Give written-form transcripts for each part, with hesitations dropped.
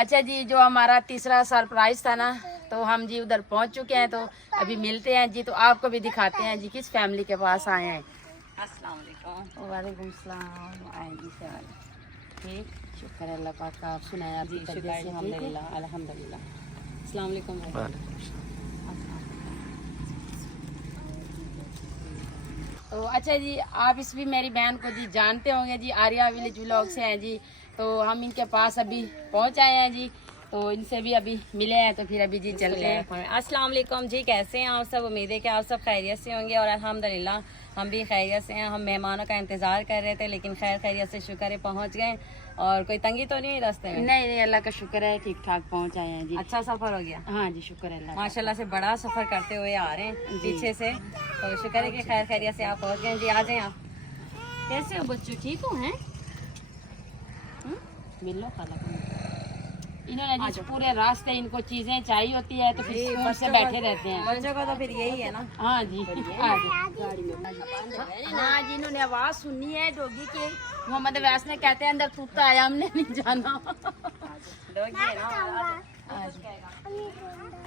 अच्छा जी, जो हमारा तीसरा सरप्राइज था ना, तो हम जी उधर पहुंच चुके हैं। तो अभी मिलते हैं जी, तो आपको भी दिखाते हैं जी किस फैमिली के पास आए हैं। अस्सलाम वालेकुम। वालेकुम सलाम। आए जी फैमिली, ठीक, शुक्र है अल्लाह पाक का। आप सुनाए, आपकी जी तबीयत शुक्र से ठीक है? अल्हम्दुलिल्लाह अल्हम्दुलिल्लाह। अस्सलाम वालेकुम। तो अच्छा जी, आप इस भी मेरी बहन को जी जानते होंगे जी, आर्या विलेज व्लॉग से हैं जी। तो हम इनके पास अभी पहुंच आए हैं जी, तो इनसे भी अभी मिले हैं, तो फिर अभी जी चलते हैं। अस्सलाम वालेकुम जी, कैसे हैं आप सब? उम्मीद है कि आप सब खैरियत से होंगे और अल्हम्दुलिल्लाह हम भी खैरियत से हैं। हम मेहमानों का इंतज़ार कर रहे थे, लेकिन खैर खैरियत से शुक्र है पहुंच गए। और कोई तंगी तो नहीं रास्ते में? नहीं नहीं, अल्लाह का शुक्र है, ठीक ठाक पहुंच आए हैं जी। अच्छा सफ़र हो गया? हाँ जी, शुक्र है अल्लाह का। माशाल्लाह से बड़ा सफ़र करते हुए आ रहे हैं पीछे से, तो शुक्र है कि खैर खैरियत से आप पहुंच गए जी। आ जाएं आप। कैसे हो बच्चों, ठीक हो हैं? मिल लो खाला को। इन्होंने जी पूरे रास्ते इनको चीजें चाहिए होती है, तो फिर सुकून से बैठे रहते हैं। बच्चों का तो फिर यही है ना। हाँ जी, हाँ जी, इन्होंने आवाज सुनी है डोगी की। मोहम्मद वैस ने कहते हैं अंदर तूता आया, हमने नहीं जाना।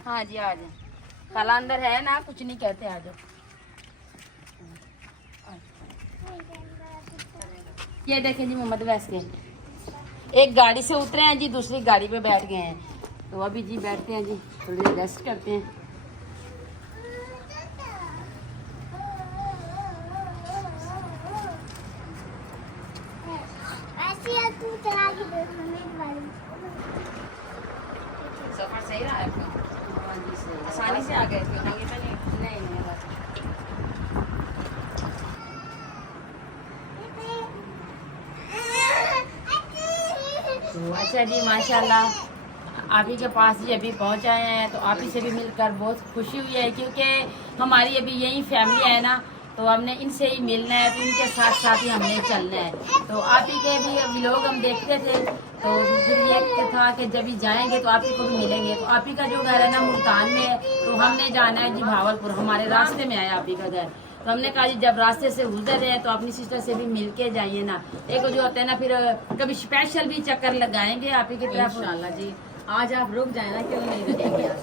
हाँ जी, आ जाए, खाला अंदर है ना, कुछ नहीं कहते, आ जाओ। ये देखें जी, मोहम्मद वैस के एक गाड़ी से उतरे हैं जी, दूसरी गाड़ी पे बैठ गए हैं। तो अभी जी बैठते हैं जी, थोड़ी देर रेस्ट करते हैं। सफ़र सही रहा है आपका? आसानी से आ गए थे, तंगी तो नहीं? नहीं बस। तो अच्छा जी, माशाल्लाह आप ही के पास ही अभी पहुंच आए हैं, तो आप ही से भी मिलकर बहुत खुशी हुई है, क्योंकि हमारी अभी यही फैमिली है ना, तो हमने इनसे ही मिलना है, तो इनके साथ साथ ही हमने चलना है। तो आप ही के भी व्लॉग हम देखते थे, तो फिर ये था कि जब भी जाएंगे तो आप ही को भी मिलेंगे। तो आप ही का जो घर है ना मुल्तान में है, तो हमने जाना है जी भावलपुर, हमारे रास्ते में आया आप ही का घर। तो हमने कहा जी जब रास्ते से गुजर रहे हैं तो अपनी सिस्टर से भी मिल के जाइए ना। एक जो होता है ना, फिर कभी स्पेशल भी चक्कर लगाएंगे आप ही की तरफ। इंशाल्लाह जी, आज आप रुक जाए ना, क्यों नहीं रुकेंगे आज?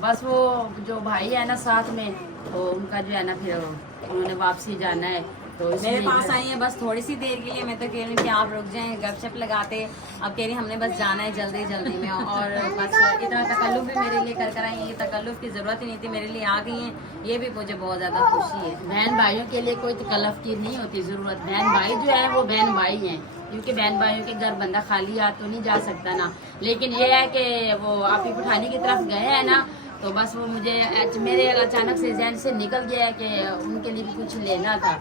बस वो जो भाई है ना साथ में, तो उनका जो है ना, फिर उन्होंने वापसी जाना है, तो मेरे पास आई है बस थोड़ी सी देर के लिए। मैं तो कह रही हूँ कि आप रुक जाएं, गपशप लगाते। अब कह रही हमने बस जाना है जल्दी जल्दी में, और बस इतना तकल्लुफ़ भी मेरे लिए कर आई हैं। ये तकल्लुफ़ की ज़रूरत ही नहीं थी, मेरे लिए आ गई हैं, ये भी मुझे बहुत ज़्यादा खुशी है। बहन भाइयों के लिए कोई तकल्लुफ़ की नहीं होती ज़रूरत। बहन भाई जो है वो बहन भाई हैं, क्योंकि बहन भाइयों के घर बंदा खाली हाथ तो नहीं जा सकता ना। लेकिन ये है कि वो आप ही पठानी की तरफ गए हैं ना, तो बस वो मुझे मेरे अचानक से जहन से निकल गया है कि उनके लिए भी कुछ लेना था।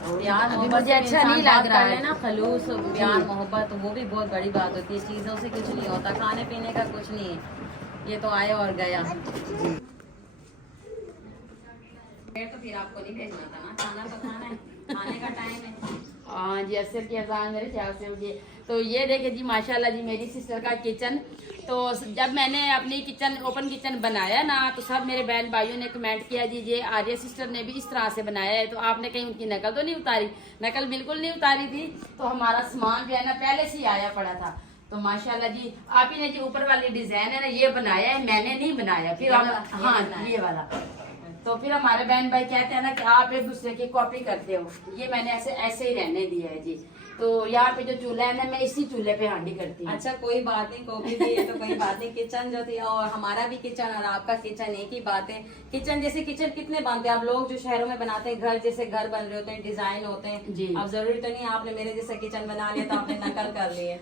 प्यार अभी मोहब्बत मुझे अच्छा नहीं लग रहा है ना, खलूस प्यार मोहब्बत, वो भी बहुत बड़ी बात होती है। चीज़ों से कुछ नहीं होता, खाने पीने का कुछ नहीं है, ये तो आया और गया। तो फिर आपको नहीं भेजना था ना, खाना तो खाना है, खाने का टाइम है। हाँ जी, असर की अजान मेरे ख्याल से मुझे। तो ये देखे जी माशाल्लाह जी, मेरी सिस्टर का किचन। तो जब मैंने अपनी किचन ओपन किचन बनाया ना, तो सब मेरे बहन भाइयों ने कमेंट किया जी ये आर्या सिस्टर ने भी इस तरह से बनाया है, तो आपने कहीं उनकी नकल तो नहीं उतारी? नकल बिल्कुल नहीं उतारी थी। तो हमारा सामान जो है ना पहले से ही आया पड़ा था। तो माशाल्लाह जी, आप ही ने जो ऊपर वाली डिजाइन है ना ये बनाया है, मैंने नहीं बनाया। फिर हाँ ये वाला। तो फिर हमारे बहन भाई कहते हैं ना कि आप एक दूसरे की कॉपी करते हो, ये मैंने ऐसे ही रहने दिया है जी। तो यहाँ पे जो चूल्हा है ना, मैं इसी चूल्हे पे हांडी करती हूँ। अच्छा कोई बात नहीं, कॉपी भी है तो कोई बात नहीं। किचन जो थी, और हमारा भी किचन और आपका किचन एक ही बात है। किचन जैसे किचन कितने बनते हैं आप लोग जो शहरों में बनाते हैं, घर जैसे घर बन रहे होते हैं, डिजाइन होते हैं जी। अब जरूरी तो नहीं आपने मेरे जैसा किचन बना लिया तो आपने नकल कर ली है।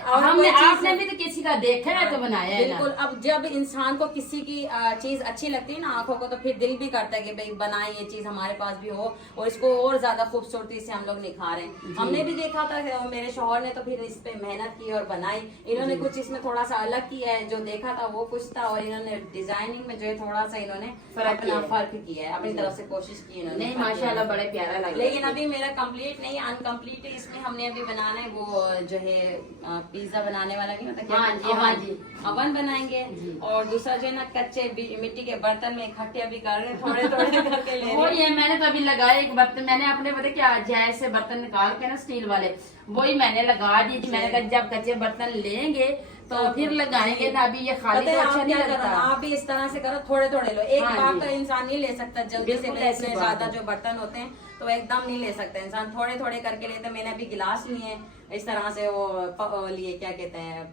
आपने भी तो किसी का देखा है तो बनाया है। बिल्कुल, अब जब इंसान को किसी की चीज अच्छी लगती है ना आंखों को, तो फिर दिल भी करता है कि भाई बनाए ये चीज हमारे पास भी हो, और इसको और ज्यादा खूबसूरती से हम लोग निखारें। हमने भी देखा था, मेरे शौहर ने तो फिर इस पे मेहनत की और बनाई। इन्होंने कुछ इसमें थोड़ा सा अलग किया है, जो देखा था वो कुछ था, और इन्होंने डिजाइनिंग में जो है थोड़ा सा इन्होंने अपना फर्क किया है, अपनी तरफ से कोशिश की इन्होंने। नहीं माशाल्लाह बड़े प्यारा लगा। लेकिन अभी मेरा कंप्लीट नहीं, अनकम्प्लीट है। इसमें हमने अभी बनाना है वो जो है पिज्जा बनाने वाला नहीं होता क्या, हाँ जी अवन बनाएंगे। और दूसरा जो है ना कच्चे मिट्टी के बर्तन में इकट्ठे अभी कर रहे हैं, थोड़े थोड़े करके ले रहे हैं। मैंने तो अभी लगाया एक बर्तन, मैंने अपने पता क्या जायज से बर्तन निकाल के ना स्टील वाले, वही मैंने लगा दिए जी। मैंने कहा जब कच्चे बर्तन लेंगे तो फिर लगाएंगे ना, अभी ये खाली तो अच्छा नहीं लगता। आप भी इस तरह से करो, थोड़े थोड़े लो, एक हाँ बार जी। तो इंसान नहीं ले सकता जल्दी से। बिल्कुल ऐसी इतने बात ज्यादा है। जो बर्तन होते हैं तो एकदम नहीं ले सकता इंसान, थोड़े थोड़े करके लेते। मैंने अभी गिलास लिए इस तरह से, वो लिए क्या कहते हैं,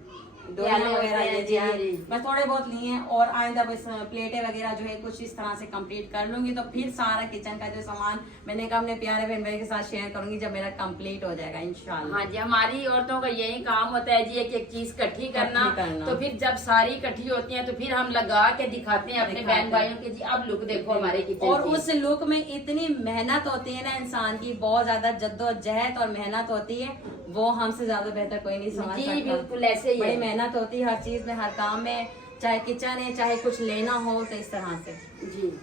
प्याले वगैरह ये जी, हाँ जी। मैं थोड़े बहुत लिए हैं। और आइंदा बस प्लेटें वगैरह जो है कुछ इस तरह से कंप्लीट कर लूंगी, तो फिर सारा किचन का जो सामान मैंने कहा अपने प्यारे बहन भाई के साथ शेयर करूंगी जब मेरा कंप्लीट हो जाएगा इंशाल्लाह। हाँ जी, हमारी औरतों का यही काम होता है जी, एक एक चीज इकट्ठी करना। तो फिर जब सारी इकट्ठी होती हैं तो फिर हम लगा के दिखाते हैं अपने बहन भाइयों के जी, अब लुक देखो हमारे किचन और की। उस लुक में इतनी मेहनत होती है ना इंसान की, बहुत ज्यादा जद्दोजहद और मेहनत होती है, वो हमसे ज्यादा बेहतर कोई नहीं समझ जी सकता। बिल्कुल ऐसे ही बड़ी है मेहनत होती है हर चीज में, हर काम में, चाहे किचन है चाहे कुछ लेना हो, तो इस तरह से। जी।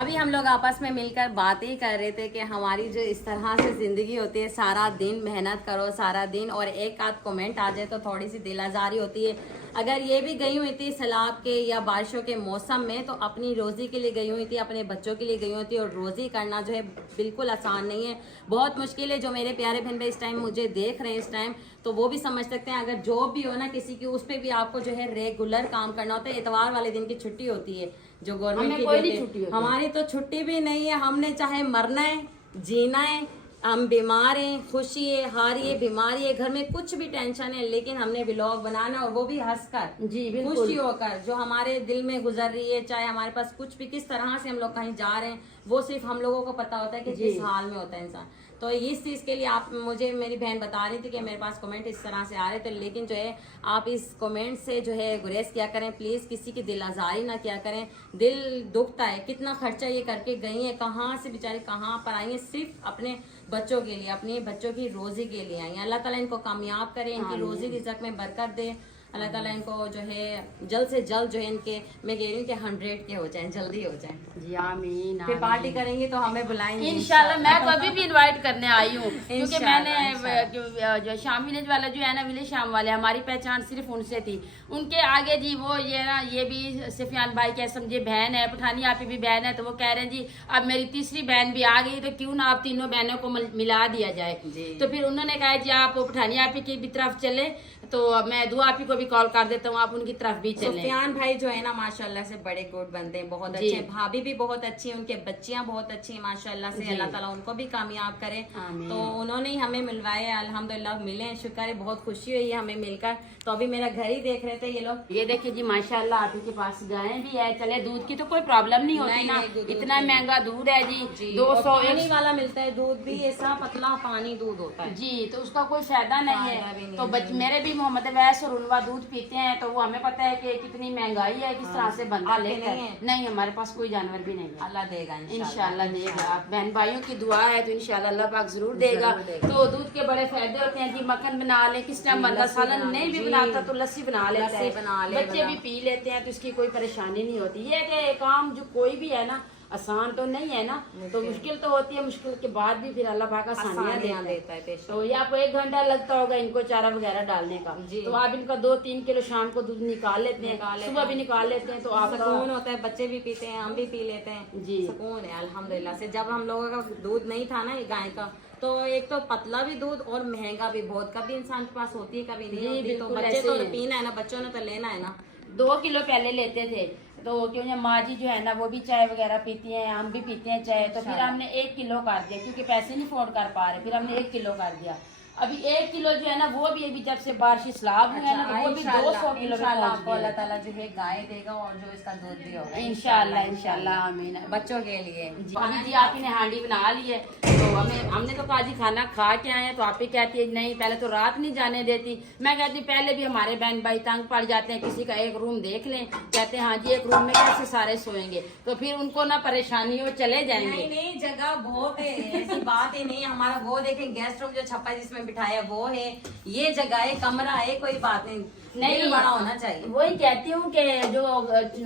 अभी हम लोग आपस में मिलकर बातें कर रहे थे कि हमारी जो इस तरह से जिंदगी होती है, सारा दिन मेहनत करो सारा दिन, और एक आध कमेंट आ जाए तो थोड़ी सी दिल आजारी होती है। अगर ये भी गई हुई थी सैलाब के या बारिशों के मौसम में, तो अपनी रोजी के लिए गई हुई थी, अपने बच्चों के लिए गई हुई थी, और रोजी करना जो है बिल्कुल आसान नहीं है, बहुत मुश्किल है। जो मेरे प्यारे बहन भाई इस टाइम मुझे देख रहे हैं इस टाइम, तो वो भी समझ सकते हैं। अगर जॉब भी हो ना किसी की, उस पर भी आपको जो है रेगुलर काम करना होता है। इतवार वाले दिन की छुट्टी होती है जो गवर्नमेंट की कोई देते नहीं हैं। छुट्टी होती। हमारी तो छुट्टी भी नहीं है, हमने चाहे मरना है, जीना है, हम बीमार हैं, खुशी है, हारी है, बीमारी है, घर में कुछ भी टेंशन है, लेकिन हमने व्लॉग बनाना, और वो भी हंसकर, जी बिल्कुल। खुशी होकर, जो हमारे दिल में गुजर रही है, चाहे हमारे पास कुछ भी, किस तरह से हम लोग कहीं जा रहे हैं, वो सिर्फ हम लोगों को पता होता है कि किस हाल में होता है इंसान। तो इस चीज़ के लिए आप मुझे, मेरी बहन बता रही थी कि मेरे पास कमेंट इस तरह से आ रहे थे, लेकिन जो है आप इस कमेंट से जो है गुरेज किया करें प्लीज़, किसी की दिल आज़ारी ना किया करें। दिल दुखता है, कितना खर्चा ये करके गई हैं, कहाँ से बेचारी कहाँ पर आई हैं, सिर्फ अपने बच्चों के लिए, अपने बच्चों की रोजी के लिए आई हैं। अल्लाह ताला इनको कामयाब करे, इनकी रोजी रिज़्क़ में बरकत दे, अल्लाह ताला इनको जो है जल्द से जल्द जो है इनके, मैं कह रही हूँ कि 100 के हो जाएं, जल्दी हो जाएं। जी आमीन। फिर पार्टी करेंगे तो हमें बुलाएंगे इंशाल्लाह। मैं कभी भी इनवाइट करने आई हूँ, क्योंकि इंशाल्लाह, मैंने जो शाम विलेज वाला जो है ना, विलेज शाम वाले, हमारी पहचान सिर्फ उनसे थी। उनके आगे जी वो ये ना, ये भी सफियान भाई क्या समझे बहन है, पठानी आप भी बहन है, तो वो कह रहे हैं जी अब मेरी तीसरी बहन भी आ गई, तो क्यों ना आप तीनों बहनों को मिला दिया जाए। तो फिर उन्होंने कहा जी आप पठानी आप की भी तरफ चले, तो मैं दुआ आप को भी कॉल कर देता हूँ, आप उनकी तरफ भी चलें। सुफियान भाई जो है ना माशाल्लाह से बड़े गुड बनते हैं, बहुत अच्छे, भाभी भी बहुत अच्छी है, उनके बच्चियां बहुत अच्छी हैं माशाल्लाह से, अल्लाह ताला उनको भी कामयाब करे। तो उन्होंने ही हमें मिलवाए, अल्हम्दुलिल्लाह मिले, शुक्र है, बहुत खुशी हुई है हमें मिलकर। तो अभी मेरा घर ही देख रहे थे ये लोग। ये देखिए जी माशाल्लाह आप के पास गायें भी है, चले दूध की तो कोई प्रॉब्लम नहीं होती ना, इतना महंगा दूध है जी 200 पानी वाला मिलता है दूध भी, ऐसा पतला पानी दूध होता है जी, तो उसका कोई फायदा नहीं है। तो मेरे भी मोहम्मद वैस और उनवा दूध पीते हैं, तो वो हमें पता है कि कितनी महंगाई है, किस तरह से बंदा लेता है। नहीं हमारे पास कोई जानवर भी नहीं है। अल्लाह देगा इंशाल्लाह देगा, आप बहन भाइयों की दुआ है तो इंशाल्लाह अल्लाह पाक जरूर देगा। तो दूध के बड़े फायदे होते हैं जी, मक्खन बना ले, किस टाइम बंदा सालन नहीं भी बनाता तो लस्सी बना लेता है, बच्चे भी पी लेते हैं, तो इसकी कोई परेशानी नहीं होती। ये कि काम जो कोई भी है ना आसान तो नहीं है ना, तो मुश्किल तो होती है, मुश्किल के बाद भी फिर अल्लाह पाक आसानियां देता है। तो ये आपको 1 घंटा लगता होगा इनको चारा वगैरह डालने का, तो आप इनका 2-3 किलो शाम को दूध निकाल लेते हैं, सुबह भी निकाल लेते हैं, तो आपका सुकून होता है, बच्चे भी पीते हैं, हम भी पी लेते हैं जी, सुकून है अल्हम्दुलिल्लाह से। जब हम लोगों का दूध नहीं था ना ये गाय का, तो एक तो पतला भी दूध और महंगा भी बहुत, कभी इंसान के पास होती है कभी नहीं होती, तो बच्चे तो पीना है ना, बच्चों ने तो लेना है ना। 2 किलो पहले लेते थे, तो क्योंकि माँ जी जो है ना वो भी चाय वगैरह पीती हैं, हम भी पीते हैं चाय, तो फिर हमने 1 किलो कर दिया, क्योंकि पैसे नहीं अफोर्ड कर पा रहे, फिर हमने 1 किलो कर दिया। अभी 1 किलो जो है ना वो भी अभी जब से बारिश स्लाब हुआ है ना, तो वो भी 200 किलो आपको अल्लाह ताला जो है गाय देगा और जो इसका दूध भी होगा इंशाल्लाह इंशाल्लाह आमीन। बच्चों के लिए अभी जी आप ही ने हांडी बना ली है, तो हमने तो कहा जी खाना खा के आए हैं, तो आप ही कहती है नहीं पहले तो रात नहीं जाने देती। मैं कहती पहले भी हमारे बहन भाई तंग पड़ जाते हैं, किसी का एक रूम देख लें, कहते हैं हाँ जी एक रूम में कैसे सारे सोएंगे, तो फिर उनको ना परेशानी हो, चले जाएंगे। नहीं जगह बहुत है, ऐसी बात ही नहीं। हमारा वो देखें गेस्ट रूम जो छप्पा जिसमें बिठाया वो है, ये जगह है, कमरा है, कोई बात नहीं बड़ा होना चाहिए। वही कहती हूँ कि जो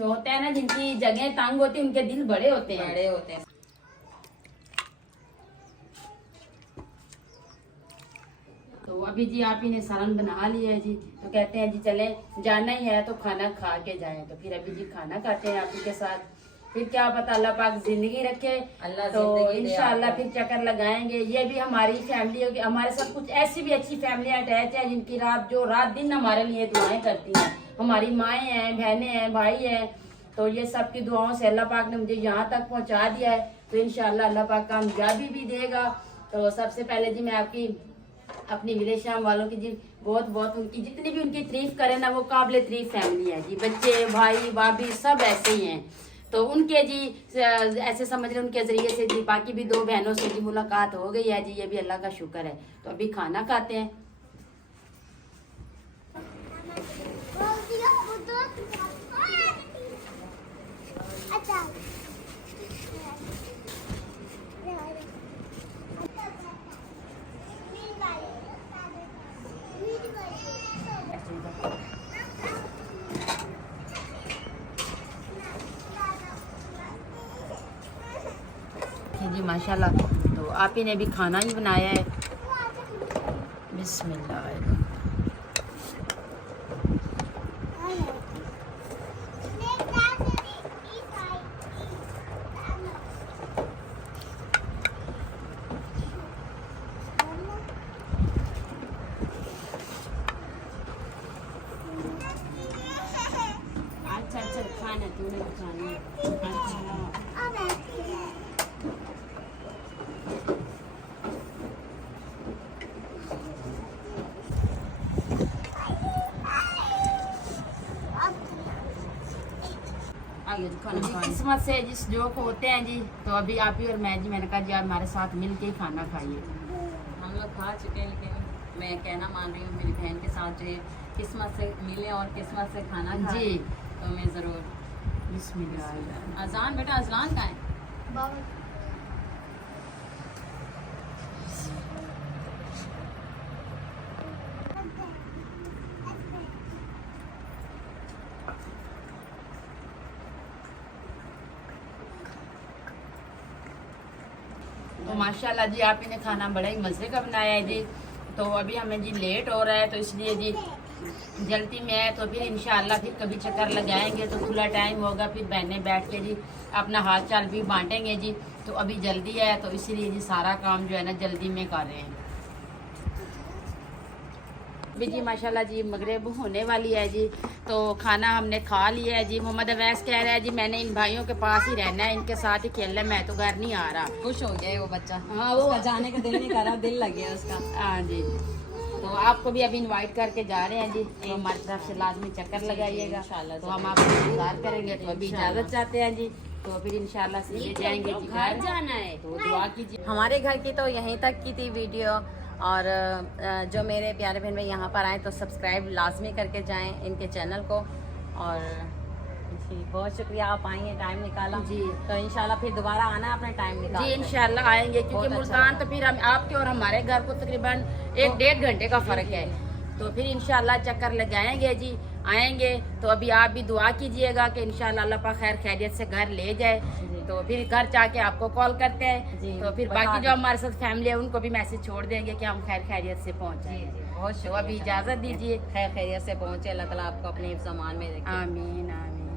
होता है ना जिनकी जगह तंग होती है उनके दिल बड़े होते हैं। तो अभी जी आप ही ने सालन बना लिया है जी, तो कहते हैं जी चले जाना ही है तो खाना खा के जाएं, तो फिर अभी जी खाना खाते हैं आप ही के साथ। फिर क्या पता अल्लाह पाक जिंदगी रखे। अल्लाह तो जिंदगी दे इंशाल्लाह आपको। फिर चक्कर लगाएंगे। ये भी हमारी फैमिली होगी, हमारे साथ कुछ ऐसी भी अच्छी फैमिली अटैच है जिनकी जो रात दिन हमारे लिए दुआएं करती हैं। हमारी माएँ हैं, बहनें हैं, भाई हैं, तो ये सब की दुआओं से अल्लाह पाक ने मुझे यहाँ तक पहुँचा दिया है। तो इंशाल्लाह अल्लाह पाक कामयाबी भी देगा। तो सबसे पहले जी मैं आपकी अपनी विलेज शाम वालों की जी बहुत बहुत उनकी जितनी भी उनकी तारीफ करें ना, वो काबिल तारीफ फैमिली है जी। बच्चे, भाई, भाभी सब ऐसे ही हैं। तो उनके जी ऐसे समझ रहे उनके जरिए से जी बाकी भी 2 बहनों से जी मुलाकात हो गई है जी। ये भी अल्लाह का शुक्र है। तो अभी खाना खाते हैं। जी माशाल्लाह। तो आप ही ने भी खाना ही बनाया है। बिस्मिल्लाह। अच्छा खाना तूने खाना। अच्छा किस्मत से जिस जो को होते हैं जी। तो अभी आप ही और मैं जी, मैंने कहा जी आप हमारे साथ मिल के खाना खाइए। हम लोग खा चुके हैं, लेकिन मैं कहना मान रही हूँ मेरी बहन के साथ जो किस्मत से मिले और किस्मत से खाना खाए जी। तो मैं ज़रूर। बिस्मिल्लाह। अजान बेटा, अजलान कहाँ है? तो माशाल्लाह जी आप ही ने खाना बड़ा ही मज़े का बनाया है जी। तो अभी हमें जी लेट हो रहा है, तो इसलिए जी जल्दी में है। तो फिर इंशाल्लाह फिर कभी चक्कर लगाएंगे तो खुला टाइम होगा, फिर बहनें बैठ के जी अपना हाल चाल भी बांटेंगे जी। तो अभी जल्दी है, तो इसीलिए जी सारा काम जो है ना जल्दी में कर रहे हैं। अभी जी माशाल्लाह जी मगरिब होने वाली है जी। तो खाना हमने खा लिया है जी। मोहम्मद अवैस कह रहा है जी मैंने इन भाइयों के पास ही रहना है, इनके साथ ही खेलना है, मैं तो घर नहीं आ रहा। खुश हो गया वो बच्चा। हाँ, उसका जाने का दिल नहीं कर रहा, दिल लग गया उसका। हाँ जी। तो आपको भी अभी इनवाइट करके जा रहे हैं जी। तो हमारी तरफ से लाजमी चक्कर लगाइएगा इंशाल्लाह। तो हम आपको इंतजार करेंगे। तो अभी इजाज़त चाहते हैं जी। तो फिर इंशाल्लाह सीधे जाएंगे जी, घर जाना है। तो दुआ कीजिए। हमारे घर की तो यहीं तक की थी वीडियो। और जो मेरे प्यारे बहन भाई यहाँ पर आए तो सब्सक्राइब लाजमी करके जाएं इनके चैनल को। और जी बहुत शुक्रिया, आप आई हैं, टाइम निकाला जी। तो इंशाल्लाह फिर दोबारा आना, अपना टाइम निकाल जी इंशाल्लाह आएंगे, क्योंकि बहुत अच्छा मुल्तान तो फिर हम आपके और हमारे घर को तकरीबन 1-1.5 घंटे का फर्क है। तो फिर इंशाल्लाह चक्कर लगाएंगे जी, आएंगे। तो अभी आप भी दुआ कीजिएगा कि इंशाल्लाह अल्लाह पाक खैर खैरियत से घर ले जाए। तो फिर घर जाके आपको कॉल करते हैं। जी, तो फिर बाकी जो हमारे साथ फैमिली है उनको भी मैसेज छोड़ देंगे कि हम खैर खैरियत से पहुँचे। बहुत तो अभी इजाज़त दीजिए। खैर खैरियत से पहुँचे, अल्लाह ताला आपको अपने हिफ्ज़ अमान में रखे। आमीन आमीन।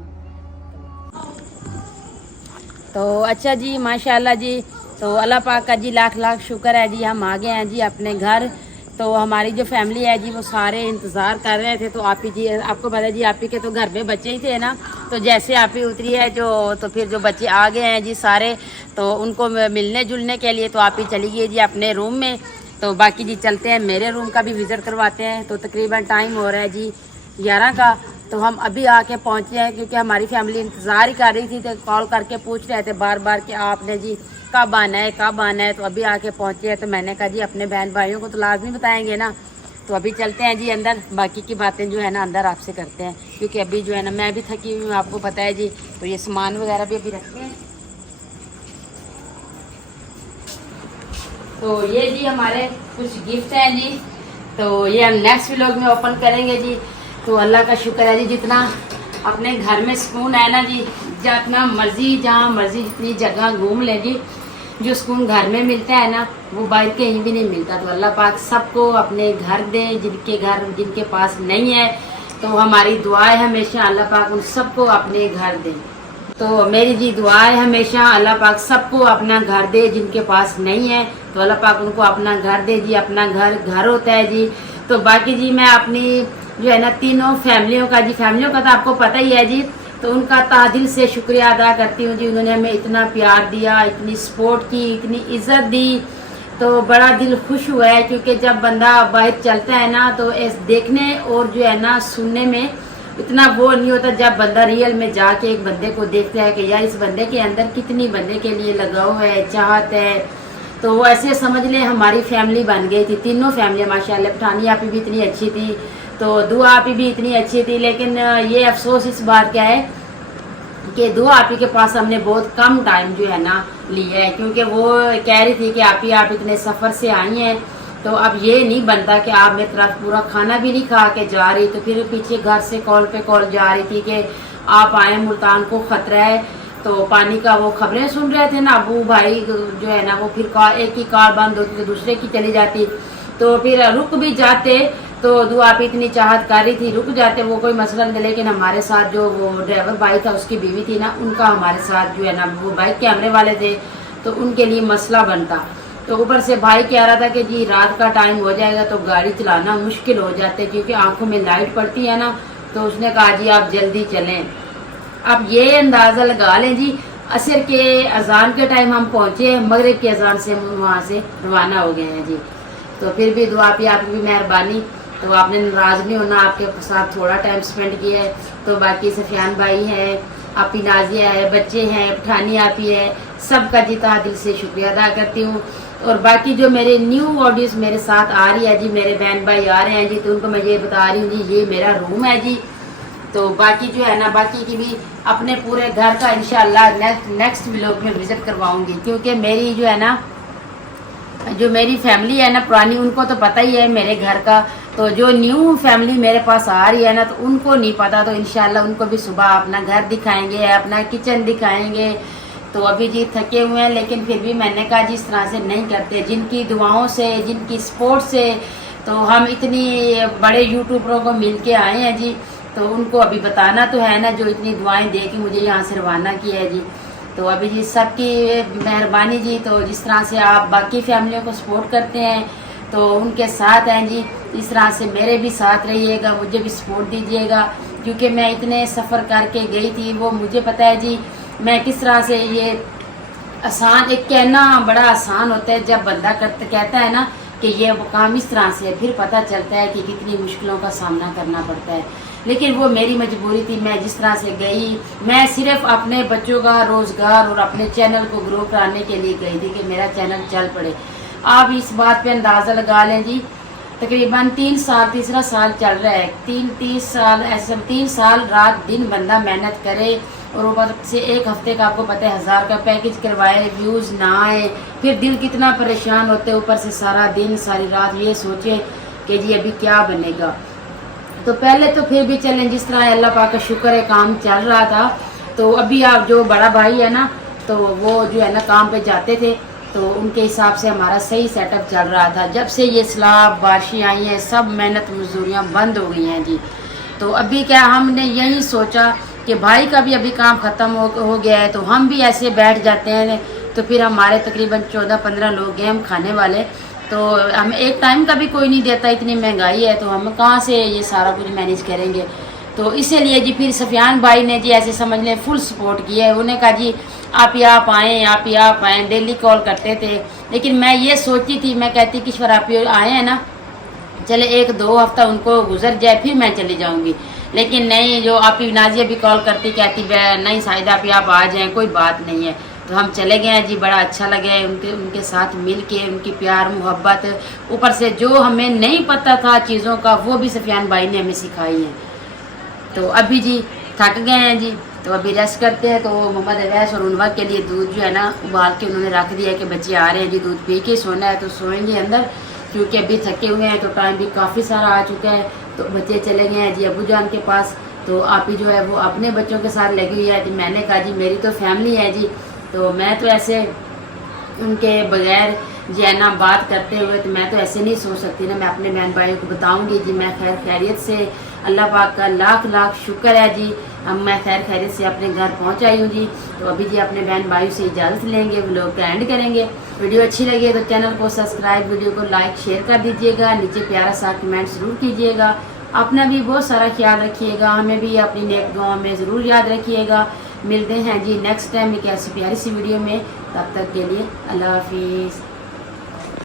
तो अच्छा जी माशाल्लाह जी। तो अल्लाह पाक का जी लाख लाख शुक्र है जी, हम आ गए हैं जी अपने घर। तो हमारी जो फैमिली है जी वो सारे इंतज़ार कर रहे थे। तो आप ही जी, आपको पता है जी आप ही के तो घर में बच्चे ही थे ना। तो जैसे आप ही उतरी है जो, तो फिर जो बच्चे आ गए हैं जी सारे, तो उनको मिलने जुलने के लिए तो आप ही चली गई जी अपने रूम में। तो बाकी जी चलते हैं मेरे रूम का भी विज़िट करवाते हैं। तो तकरीबन टाइम हो रहा है जी 11 का। तो हम अभी आके पहुँचे हैं, क्योंकि हमारी फैमिली इंतज़ार ही कर रही थी। तो कॉल करके पूछ रहे थे बार बार कि आपने जी कब आना है, कब आना है। तो अभी आके पहुँचे हैं। तो मैंने कहा जी अपने बहन भाइयों को तो लाजमी बताएंगे ना। तो अभी चलते हैं जी अंदर, बाकी की बातें जो है ना अंदर आपसे करते हैं, क्योंकि अभी जो है ना मैं भी थकी हुई हूँ, आपको पता है जी। तो ये सामान वगैरह भी अभी रखते हैं। तो ये जी हमारे कुछ गिफ्ट हैं जी। तो ये हम नेक्स्ट व्लॉग में ओपन करेंगे जी। तो अल्लाह का शुक्र है जी, जितना अपने घर में सुकून है ना जी, जितना मर्जी जहाँ मर्जी जितनी जगह घूम ले जी, जो सुकून घर में मिलता है ना वो बाहर कहीं भी नहीं मिलता। तो अल्लाह पाक सबको अपने घर दे, जिनके पास नहीं है। तो हमारी दुआ है हमेशा अल्लाह पाक उन सबको अपने घर दे। तो मेरी जी दुआ है हमेशा अल्लाह पाक सबको अपना घर दे, जिनके पास नहीं है तो अल्लाह पाक उनको अपना घर दे जी। अपना घर होता है जी। तो बाकी जी मैं अपनी जो है ना तीनों फैमिलियों का तो आपको पता ही है जी, तो उनका तहे से शुक्रिया अदा करती हूँ जी। उन्होंने हमें इतना प्यार दिया, इतनी सपोर्ट की, इतनी इज्जत दी, तो बड़ा दिल खुश हुआ है। क्योंकि जब बंदा बाहर चलता है ना तो इस देखने और जो है ना सुनने में इतना वो नहीं होता, जब बंदा रियल में जाके एक बंदे को देखता है कि यार इस बंदे के अंदर कितनी बंदे के लिए लगाव है, चाहत है। तो वो ऐसे समझ ले हमारी फैमिली बन गई थी, तीनों फैमिली माशाल्लाह। पठानी आपी भी इतनी अच्छी थी, तो दुआ आपी भी इतनी अच्छी थी। लेकिन ये अफसोस इस बात क्या है कि दुआ आपी के पास हमने बहुत कम टाइम जो है ना लिया है, क्योंकि वो कह रही थी कि आप इतने सफ़र से आई हैं, तो अब ये नहीं बनता कि आप मेरी तरफ पूरा खाना भी नहीं खा के जा रही। तो फिर पीछे घर से कॉल पे कॉल जा रही थी कि आप आए, मुल्तान को ख़तरा है। तो पानी का वो खबरें सुन रहे थे ना अबू भाई जो है ना, वो फिर एक ही कार बंद होती तो दूसरे की चली जाती, तो फिर रुक भी जाते। तो दुआ पे इतनी चाहत कर रही थी, रुक जाते वो कोई मसला नहीं। लेकिन हमारे साथ जो वो ड्राइवर भाई था उसकी बीवी थी ना, उनका हमारे साथ जो है ना वो बाइक कैमरे वाले थे, तो उनके लिए मसला बनता। तो ऊपर से भाई कह रहा था कि जी रात का टाइम हो जाएगा तो गाड़ी चलाना मुश्किल हो जाते, क्योंकि आंखों में लाइट पड़ती है ना। तो उसने कहा जी आप जल्दी चलें। अब ये अंदाज़ा लगा लें जी, असर के अजान के टाइम हम पहुँचे, मगरिब के अजान से हम वहाँ से रवाना हो गए हैं जी। तो फिर भी दुआ पे आपकी भी मेहरबानी, तो आपने नाराज़ नहीं होना, आपके साथ थोड़ा टाइम स्पेंड किया है। तो बाकी सफियान भाई है, आपी नाजिया है, बच्चे हैं, पठानी आपी है, सबका जी तहे दिल से शुक्रिया अदा करती हूँ। और बाकी जो मेरे न्यू ऑडियंस मेरे साथ आ रही है जी, मेरे बहन भाई आ रहे हैं जी, तो उनको मैं ये बता रही हूँ जी ये मेरा रूम है जी। तो बाकी जो है ना बाकी की भी अपने पूरे घर का इंशाल्लाह नेक्स्ट व्लॉग में विजिट करवाऊंगी, क्योंकि मेरी जो है ना जो मेरी फैमिली है ना पुरानी, उनको तो पता ही है मेरे घर का। तो जो न्यू फैमिली मेरे पास आ रही है ना, तो उनको नहीं पता, तो इंशाल्लाह उनको भी सुबह अपना घर दिखाएंगे, अपना किचन दिखाएंगे। तो अभी जी थके हुए हैं, लेकिन फिर भी मैंने कहा जिस तरह से नहीं करते, जिनकी दुआओं से, जिनकी सपोर्ट से तो हम इतनी बड़े यूट्यूबरों को मिल के आए हैं जी। तो उनको अभी बताना तो है ना, जो इतनी दुआएं दे के मुझे यहाँ से रवाना किया है जी। तो अभी जी सबकी मेहरबानी जी। तो जिस तरह से आप बाकी फैमिलियों को सपोर्ट करते हैं तो उनके साथ हैं जी, इस तरह से मेरे भी साथ रहिएगा, मुझे भी सपोर्ट दीजिएगा। क्योंकि मैं इतने सफ़र करके गई थी, वो मुझे पता है जी मैं किस तरह से ये आसान, एक कहना बड़ा आसान होता है, जब बंदा कहता है ना कि ये काम इस तरह से है, फिर पता चलता है कि कितनी मुश्किलों का सामना करना पड़ता है। लेकिन वो मेरी मजबूरी थी, मैं जिस तरह से गई, मैं सिर्फ अपने बच्चों का रोज़गार और अपने चैनल को ग्रो कराने के लिए गई थी कि मेरा चैनल चल पड़े। आप इस बात पे अंदाज़ा लगा लें जी, तकरीबन 3 साल, तीसरा साल चल रहा है, 30 साल ऐसे 3 साल रात दिन बंदा मेहनत करे, और ऊपर से एक हफ्ते का आपको पता है 1000 का पैकेज करवाए, व्यूज़ ना आए, फिर दिल कितना परेशान होते, ऊपर से सारा दिन सारी रात ये सोचे कि जी अभी क्या बनेगा। तो पहले तो फिर भी चलें, जिस तरह अल्लाह पाक का शुक्र है काम चल रहा था। तो अभी आप जो बड़ा भाई है ना, तो वो जो है ना काम पे जाते थे, तो उनके हिसाब से हमारा सही सेटअप चल रहा था। जब से ये सैलाब बारिशें आई हैं, सब मेहनत मजदूरियाँ बंद हो गई हैं जी। तो अभी क्या हमने यही सोचा कि भाई का भी अभी काम ख़त्म हो गया है, तो हम भी ऐसे बैठ जाते हैं। तो फिर हमारे तकरीबन 14-15 लोग हैं हम खाने वाले, तो हम एक टाइम का भी कोई नहीं देता, इतनी महंगाई है, तो हम कहाँ से ये सारा कुछ मैनेज करेंगे। तो इसीलिए जी फिर सफियान भाई ने जी ऐसे समझ लें फुल सपोर्ट किया है। उन्हें कहा जी आप यहाँ आएँ, डेली कॉल करते थे। लेकिन मैं ये सोचती थी, मैं कहती कि ईश्वर आप आए हैं ना, चले 1-2 हफ्ता उनको गुजर जाए, फिर मैं चली जाऊँगी। लेकिन नहीं, जो आप नाजिया भी कॉल करती, कहती नहीं शायद आप आ जाएँ, कोई बात नहीं है। तो हम चले गए हैं जी, बड़ा अच्छा लगे उनके साथ मिल के, उनकी प्यार मोहब्बत, ऊपर से जो हमें नहीं पता था चीज़ों का, वो भी सफियान भाई ने हमें सिखाई है। तो अभी जी थक गए हैं जी, तो अभी रेस्ट करते हैं। तो मोहम्मद अवैस और उनवा के लिए दूध जो है ना उबाल के उन्होंने रख दिया कि बच्चे आ रहे हैं जी, दूध पी के सोना है, तो सोएंगे अंदर, क्योंकि अभी थके हुए हैं, तो टाइम भी काफ़ी सारा आ चुका है। तो बच्चे चले गए हैं जी अबू जान के पास। तो आप ही जो है वो अपने बच्चों के साथ लगी हुई है। तो मैंने कहा जी मेरी तो फैमिली है जी, तो मैं तो ऐसे उनके बगैर जो है ना बात करते हुए, तो मैं तो ऐसे नहीं सोच सकती ना, मैं अपने बहन भाइयों को बताऊंगी जी मैं खैरियत से अल्लाह पाक का लाख लाख शुक्र है जी। अब मैं खैर खैरियत से अपने घर पहुंच आई हूँ जी। तो अभी जी अपने बहन भाइयों से इजाज़त लेंगे, व्लॉग का एंड करेंगे। वीडियो अच्छी लगी तो चैनल को सब्सक्राइब, वीडियो को लाइक शेयर कर दीजिएगा, नीचे प्यारा सा कमेंट ज़रूर कीजिएगा। अपना भी बहुत सारा ख्याल रखिएगा, हमें भी अपनी नेक दुआओं में ज़रूर याद रखिएगा। मिलते हैं जी नेक्स्ट टाइम एक ऐसी प्यारी सी वीडियो में, तब तक के लिए अल्लाह हाफिज़।